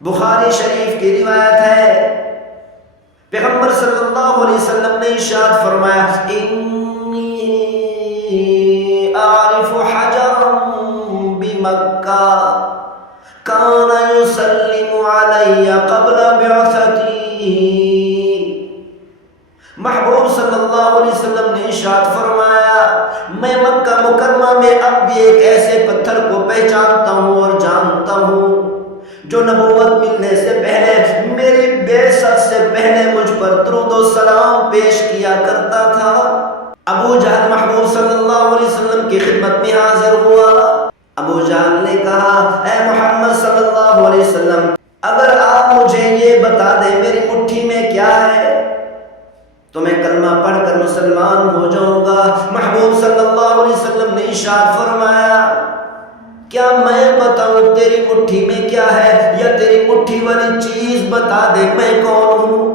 بخاری شریف کی روایت ہے، پیغمبر صلی اللہ علیہ وسلم نے ارشاد فرمایا، انی اعرف حجرا بمکہ کان یسلم علی قبل بعثتی۔ محبوب صلی اللہ علیہ وسلم نے ارشاد فرمایا، میں مکہ مکرمہ میں اب بھی ایک ایسے پتھر کو پہچانتا ہوں اور جانتا ہوں جو نبوت ملنے سے پہلے، میری بعثت سے پہلے مجھ پر درود و سلام پیش کیا کرتا تھا۔ ابو جہل محبوب صلی اللہ علیہ وسلم کی خدمت میں حاضر ہوا۔ ابو جہل نے کہا، اے محمد صلی اللہ علیہ وسلم، اگر آپ مجھے یہ بتا دیں میری مٹھی میں کیا ہے تو میں کلمہ پڑھ کر مسلمان ہو جاؤں گا۔ محبوب صلی اللہ علیہ وسلم نے ارشاد فرمایا، کیا میں بتاؤں تیری مٹھی میں کیا ہے یا تیری مٹھی والی چیز بتا دے میں کون ہوں؟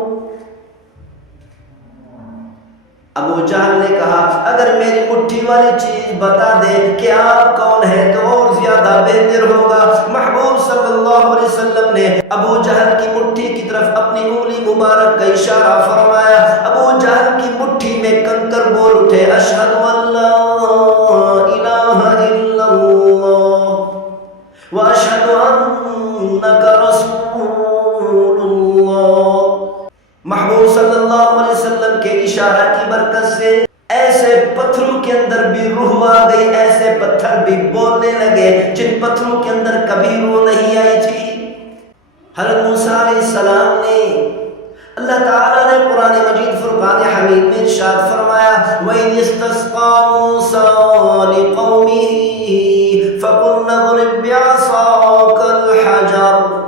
ابو جہل نے کہا، اگر میری مٹھی والی چیز بتا دے کہ آپ کون ہیں تو اور زیادہ بہتر ہوگا۔ محبوب صلی اللہ علیہ وسلم نے ابو جہل کی مٹھی کی طرف اپنی انگلی مبارک کا اشارہ فرمایا۔ ابو جہل کی مٹھی میں کنکر بول اٹھے، اشہد ان لا الہ الا اللہ واشہد انک رسول اللہ۔ محبوب صلی اللہ علیہ وسلم کے اشارہ کی برکت سے ایسے پتھروں کے اندر بھی روح آ گئی، ایسے پتھر بھی بولنے لگے جن پتھروں کے اندر کبھی روح نہیں آئی تھی۔ حضرت موسیٰ علیہ السلام نے، اللہ تعالیٰ نے قرآن مجید فرقان حمید میں ارشاد فرمایا، وَإِذِ اسْتَسْقَىٰ مُوسَىٰ لِقَوْمِهِ فَقُلْنَا اضْرِب بِّعَصَاكَ الْحَجَرَ۔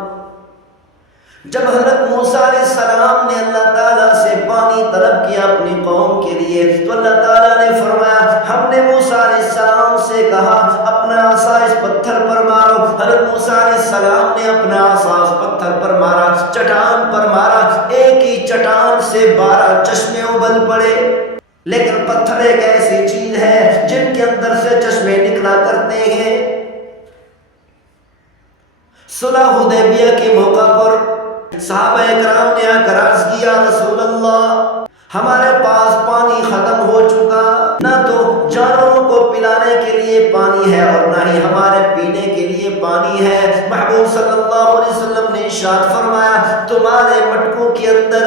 جب حضرت موسیٰ علیہ السلام نے اللہ تعالیٰ سے پانی طلب کیا اپنی قوم کے لیے تو اللہ تعالیٰ نے فرمایا، ہم نے موسیٰ علیہ السلام سے کہا اپنا عصا اس پتھر پر مارو۔ حضرت موسیٰ علیہ السلام نے اپنا عصا اس پتھر پر مارا، چٹان پر مارا، ایک ہی چٹان سے 12 چشمے ابل پڑے۔ لیکن پتھر ایک ایسی چیز ہے جن کے اندر سے چشمے نکلا کرتے ہیں۔ صلح حدیبیہ کے موقع پر صحابہ اکرام نے آ کر عرض کیا، رسول اللہ ہمارے پاس پانی ختم ہو چکا، نہ تو جانوروں کو پلانے کے لیے پانی ہے اور نہ ہی ہمارے پینے کے لیے پانی ہے۔ محبوب صلی اللہ علیہ وسلم نے ارشاد فرمایا، تمہارے مٹکوں کے اندر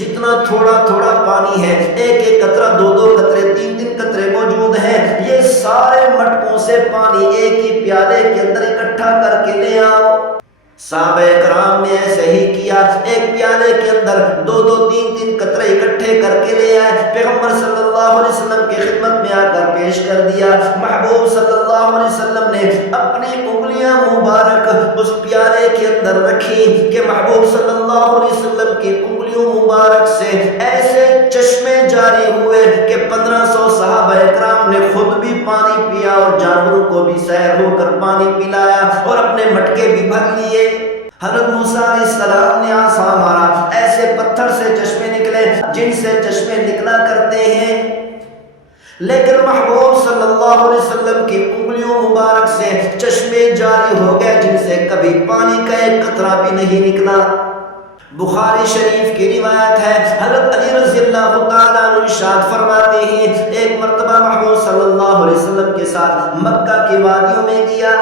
جتنا تھوڑا تھوڑا پانی ہے، ایک ایک قطرہ، 2 قطرے، 3 قطرے موجود ہیں، یہ سارے مٹکوں سے پانی ایک ہی پیالے کے اندر اکٹھا کر کے لے آؤ۔ صحابہ کرام نے ایسے ہی کیا، ایک پیالے کے اندر 2 3 قطرے اکٹھے کر کے لے آئے، پیغمبر صلی اللہ علیہ وسلم کی خدمت میں آ کر پیش کر دیا۔ محبوب صلی اللہ علیہ وسلم نے اپنی انگلیاں مبارک اس پیالے کے اندر رکھی کہ محبوب صلی اللہ علیہ وسلم کی انگلیوں مبارک سے ایسے چشمے جاری ہوئے کہ 1500 صحابہ کرام نے خود بھی پانی پیا اور جانوروں کو بھی سیر ہو کر پانی پلایا اور اپنے مٹکے بھی بھر لیے۔ حضرت موسیٰ علیہ السلام نے عصا مارا، ایسے پتھر سے چشمے نکلے جن سے چشمے نکلا کرتے ہیں، لیکن محبوب صلی اللہ علیہ وسلم کی انگلیوں مبارک سے چشمے جاری ہو گئے جن سے کبھی پانی کا ایک قطرہ بھی نہیں نکلا۔ بخاری شریف کی روایت ہے، حضرت علی رضی اللہ تعالیٰ عنہ ارشاد فرماتے ہیں، ایک مرتبہ محبوب صلی اللہ علیہ وسلم کے ساتھ مکہ کی وادیوں میں گیا،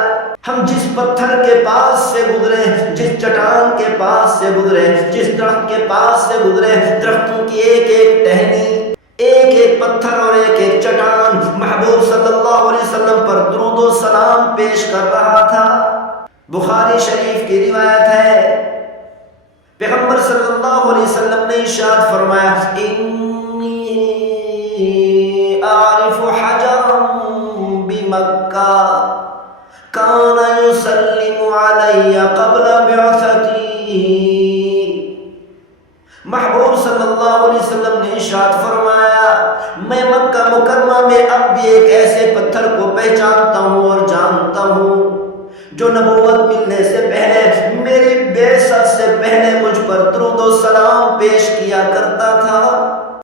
ہم جس پتھر کے پاس سے گزرے، جس چٹان کے پاس سے گزرے، جس درخت کے پاس سے گزرے، درختوں کی ایک ایک ٹہنی، ایک ایک پتھر اور ایک ایک چٹان محبوب صلی اللہ علیہ وسلم پر درود و سلام پیش کر رہا تھا۔ بخاری شریف کی روایت ہے، پیغمبر صلی اللہ علیہ وسلم نے ارشاد فرمایا، انی اعرف حجرا بمکہ کان یسلم علی قبل بعثتی۔ محبوب صلی اللہ علیہ وسلم نے ارشاد فرمایا، میں مکہ مکرمہ میں اب بھی ایک ایسے پتھر کو پہچانتا ہوں اور جانتا ہوں جو نبوت ملنے سے پہلے، میری بعثت سے پہلے مجھ پر درود و سلام پیش کیا کرتا تھا۔